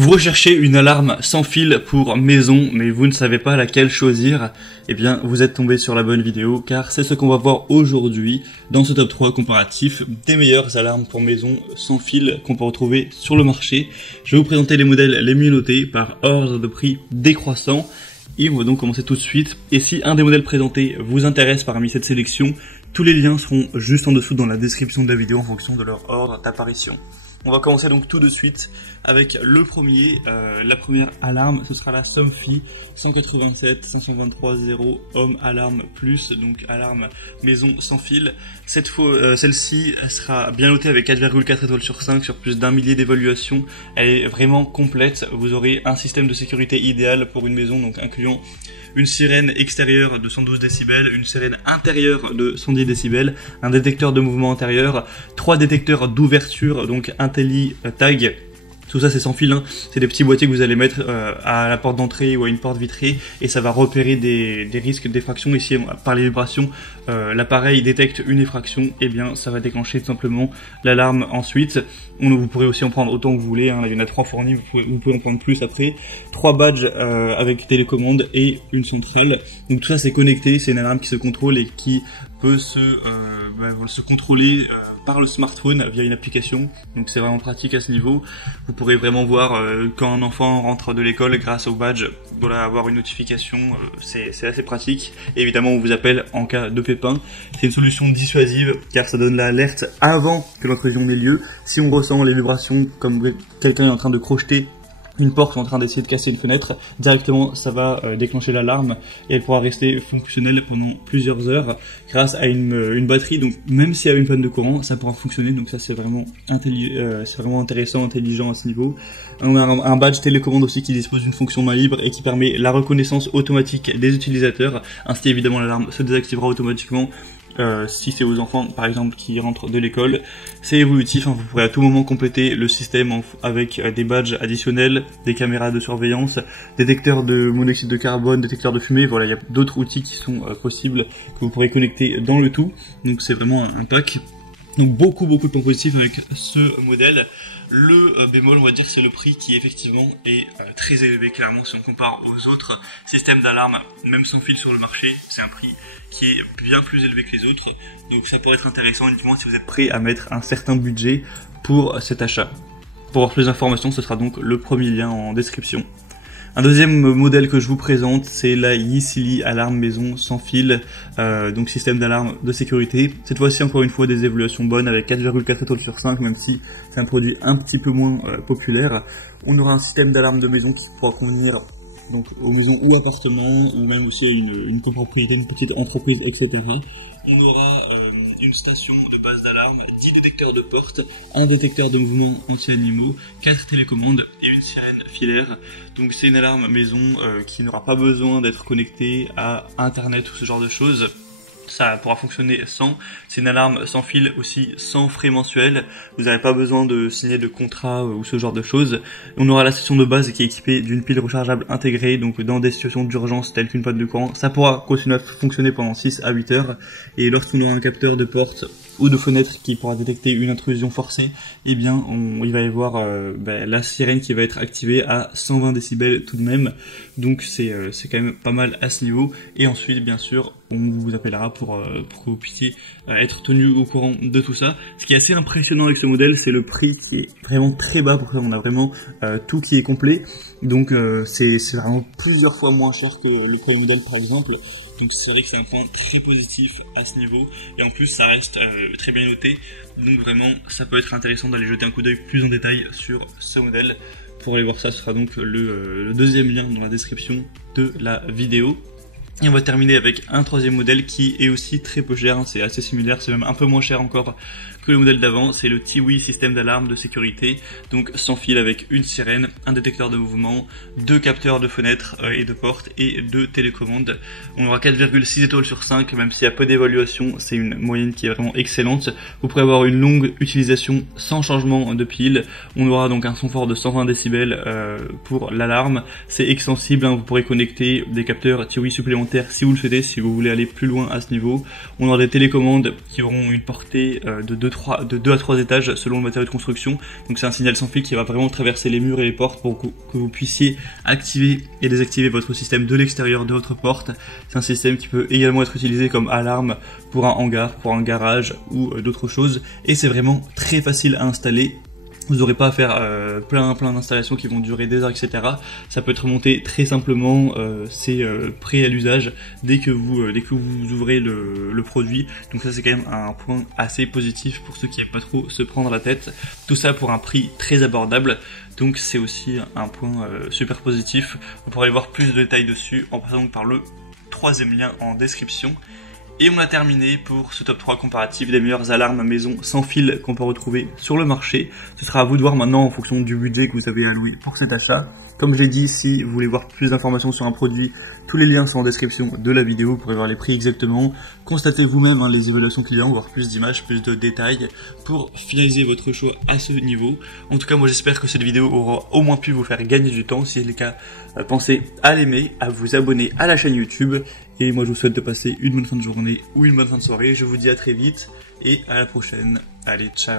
Vous recherchez une alarme sans fil pour maison, mais vous ne savez pas laquelle choisir. Eh bien, vous êtes tombé sur la bonne vidéo, car c'est ce qu'on va voir aujourd'hui dans ce top 3 comparatif des meilleures alarmes pour maison sans fil qu'on peut retrouver sur le marché. Je vais vous présenter les modèles les mieux notés par ordre de prix décroissant. Et on va donc commencer tout de suite. Et si un des modèles présentés vous intéresse parmi cette sélection, tous les liens seront juste en dessous dans la description de la vidéo en fonction de leur ordre d'apparition. On va commencer donc tout de suite avec le premier, la première alarme, ce sera la Somfy 187 523 Home Alarm Plus, donc alarme maison sans fil. Cette fois, celle-ci sera bien notée avec 4,4 étoiles sur 5 sur plus d'un millier d'évaluations. Elle est vraiment complète, vous aurez un système de sécurité idéal pour une maison, donc incluant une sirène extérieure de 112 décibels, une sirène intérieure de 110 décibels, un détecteur de mouvement intérieur, 3 détecteurs d'ouverture, donc IntelliTag. Tout ça c'est sans fil, hein. C'est des petits boîtiers que vous allez mettre à la porte d'entrée ou à une porte vitrée et ça va repérer des risques d'effraction. Ici par les vibrations, l'appareil détecte une effraction, et bien ça va déclencher tout simplement l'alarme ensuite. Vous pourrez aussi en prendre autant que vous voulez, hein. Là, il y en a 3 fournis, vous pouvez en prendre plus après. 3 badges avec télécommande et une centrale. Donc tout ça c'est connecté, c'est une alarme qui se contrôle et qui peut se contrôler par le smartphone via une application, donc c'est vraiment pratique à ce niveau. Vous pourrez vraiment voir quand un enfant rentre de l'école grâce au badge, voilà, avoir une notification, c'est assez pratique. Et évidemment on vous appelle en cas de pépin. C'est une solution dissuasive car ça donne l'alerte avant que l'intrusion n'ait lieu. Si on ressent les vibrations comme quelqu'un est en train de crocheter une porte ou en train d'essayer de casser une fenêtre, directement ça va déclencher l'alarme et elle pourra rester fonctionnelle pendant plusieurs heures grâce à une batterie. Donc même s'il y a une panne de courant, ça pourra fonctionner. Donc ça c'est vraiment intéressant, intelligent à ce niveau. On a un badge télécommande aussi qui dispose d'une fonction main libre et qui permet la reconnaissance automatique des utilisateurs. Ainsi évidemment l'alarme se désactivera automatiquement si c'est aux enfants par exemple qui rentrent de l'école. C'est évolutif, hein, vous pourrez à tout moment compléter le système avec des badges additionnels, des caméras de surveillance, détecteurs de monoxyde de carbone, détecteurs de fumée. Voilà, il y a d'autres outils qui sont possibles que vous pourrez connecter dans le tout. Donc c'est vraiment un pack. Donc beaucoup de points positifs avec ce modèle. Le bémol, on va dire, c'est le prix qui effectivement est très élevé. Clairement, si on compare aux autres systèmes d'alarme, même sans fil sur le marché, c'est un prix qui est bien plus élevé que les autres. Donc ça pourrait être intéressant uniquement si vous êtes prêt à mettre un certain budget pour cet achat. Pour avoir plus d'informations, ce sera donc le premier lien en description. Un deuxième modèle que je vous présente, c'est la Yesili alarme maison sans fil, donc système d'alarme de sécurité. Cette fois-ci, encore une fois, des évaluations bonnes avec 4,4 étoiles sur 5, même si c'est un produit un petit peu moins populaire. On aura un système d'alarme de maison qui pourra convenir donc aux maisons ou appartements, ou même aussi à une copropriété, une petite entreprise, etc. On aura une station de base d'alarme, 10 détecteurs de porte, un détecteur de mouvement anti-animaux, 4 télécommandes et une sirène filaire. Donc c'est une alarme maison qui n'aura pas besoin d'être connectée à internet ou ce genre de choses. Ça pourra fonctionner sans. C'est une alarme sans fil aussi, sans frais mensuels. Vous n'avez pas besoin de signer de contrat ou ce genre de choses. On aura la station de base qui est équipée d'une pile rechargeable intégrée, donc dans des situations d'urgence telles qu'une panne de courant, ça pourra continuer à fonctionner pendant 6 à 8 heures. Et lorsqu'on aura un capteur de porte ou de fenêtre qui pourra détecter une intrusion forcée, eh bien il va y avoir la sirène qui va être activée à 120 décibels tout de même. Donc c'est quand même pas mal à ce niveau. Et ensuite bien sûr on vous appellera pour que vous puissiez être tenu au courant de tout ça. Ce qui est assez impressionnant avec ce modèle, c'est le prix qui est vraiment très bas. Pour ça on a vraiment tout qui est complet. Donc c'est vraiment plusieurs fois moins cher que les premiers modèles par exemple. Donc c'est vrai que c'est un point très positif à ce niveau, et en plus ça reste très bien noté, donc vraiment ça peut être intéressant d'aller jeter un coup d'œil plus en détail sur ce modèle. Pour aller voir ça, ce sera donc le deuxième lien dans la description de la vidéo. Et on va terminer avec un troisième modèle qui est aussi très peu cher, hein, c'est assez similaire, c'est même un peu moins cher encore que le modèle d'avant. C'est le Tiwi système d'alarme de sécurité, donc sans fil avec une sirène, un détecteur de mouvement, 2 capteurs de fenêtres et de portes et 2 télécommandes. On aura 4,6 étoiles sur 5, même s'il y a peu d'évaluation, c'est une moyenne qui est vraiment excellente. Vous pourrez avoir une longue utilisation sans changement de pile. On aura donc un son fort de 120 décibels pour l'alarme. C'est extensible, hein, vous pourrez connecter des capteurs Tiwi supplémentaires si vous le souhaitez, si vous voulez aller plus loin à ce niveau. On aura des télécommandes qui auront une portée de 2 de 2 à 3 étages selon le matériau de construction. Donc c'est un signal sans fil qui va vraiment traverser les murs et les portes pour que vous puissiez activer et désactiver votre système de l'extérieur de votre porte. C'est un système qui peut également être utilisé comme alarme pour un hangar, pour un garage ou d'autres choses. Et c'est vraiment très facile à installer. Vous n'aurez pas à faire plein d'installations qui vont durer des heures, etc. Ça peut être monté très simplement, c'est prêt à l'usage dès que vous ouvrez le produit. Donc ça c'est quand même un point assez positif pour ceux qui n'aiment pas trop se prendre la tête. Tout ça pour un prix très abordable. Donc c'est aussi un point super positif. Vous pourrez voir plus de détails dessus en passant par le 3e lien en description. Et on a terminé pour ce top 3 comparatif des meilleures alarmes maison sans fil qu'on peut retrouver sur le marché. Ce sera à vous de voir maintenant en fonction du budget que vous avez alloué pour cet achat. Comme j'ai dit, si vous voulez voir plus d'informations sur un produit, tous les liens sont en description de la vidéo. Vous pourrez voir les prix exactement. Constatez vous-même les évaluations clients, voir plus d'images, plus de détails pour finaliser votre choix à ce niveau. En tout cas, moi j'espère que cette vidéo aura au moins pu vous faire gagner du temps. Si c'est le cas, pensez à l'aimer, à vous abonner à la chaîne YouTube. Et moi je vous souhaite de passer une bonne fin de journée ou une bonne fin de soirée. Je vous dis à très vite et à la prochaine. Allez, ciao!